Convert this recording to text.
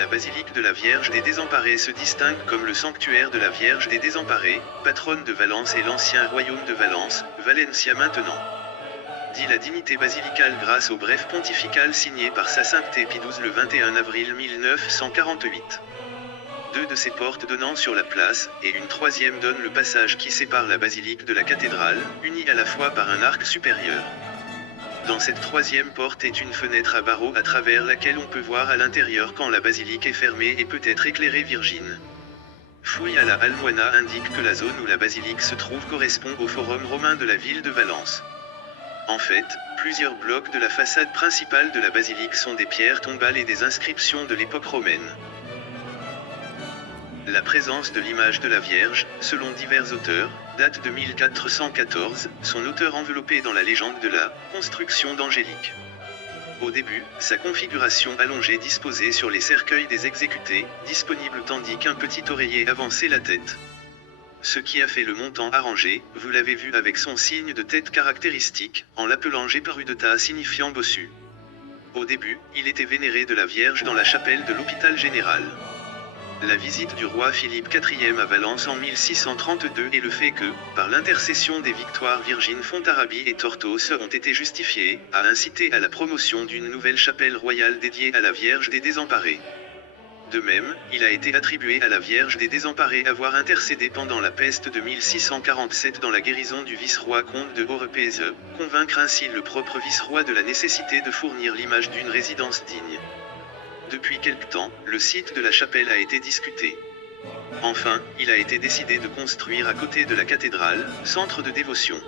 La basilique de la Vierge des Désemparés se distingue comme le sanctuaire de la Vierge des Désemparés, patronne de Valence et l'ancien royaume de Valence, Valencia maintenant. Dit la dignité basilicale grâce au bref pontifical signé par sa sainteté Pie XII le 21 avril 1948. Deux de ces portes donnant sur la place, et une troisième donne le passage qui sépare la basilique de la cathédrale, unie à la fois par un arc supérieur. Dans cette troisième porte est une fenêtre à barreaux à travers laquelle on peut voir à l'intérieur quand la basilique est fermée et peut être éclairée virgine. Fouille à la Almoina indique que la zone où la basilique se trouve correspond au forum romain de la ville de Valence. En fait, plusieurs blocs de la façade principale de la basilique sont des pierres tombales et des inscriptions de l'époque romaine. La présence de l'image de la Vierge, selon divers auteurs, date de 1414, son auteur enveloppé dans la légende de la construction d'Angélique. Au début, sa configuration allongée disposée sur les cercueils des exécutés, disponible tandis qu'un petit oreiller avançait la tête. Ce qui a fait le montant arrangé, vous l'avez vu avec son signe de tête caractéristique, en l'appelant Geperudeta signifiant bossu. Au début, il était vénéré de la Vierge dans la chapelle de l'hôpital général. La visite du roi Philippe IV à Valence en 1632 et le fait que, par l'intercession des victoires Virgine Fontarabie et Tortos ont été justifiées, a incité à la promotion d'une nouvelle chapelle royale dédiée à la Vierge des Désemparés. De même, il a été attribué à la Vierge des Désemparés avoir intercédé pendant la peste de 1647 dans la guérison du vice-roi comte de Orepèze, convaincre ainsi le propre vice-roi de la nécessité de fournir l'image d'une résidence digne. Depuis quelque temps, le site de la chapelle a été discuté. Enfin, il a été décidé de construire à côté de la cathédrale, centre de dévotion.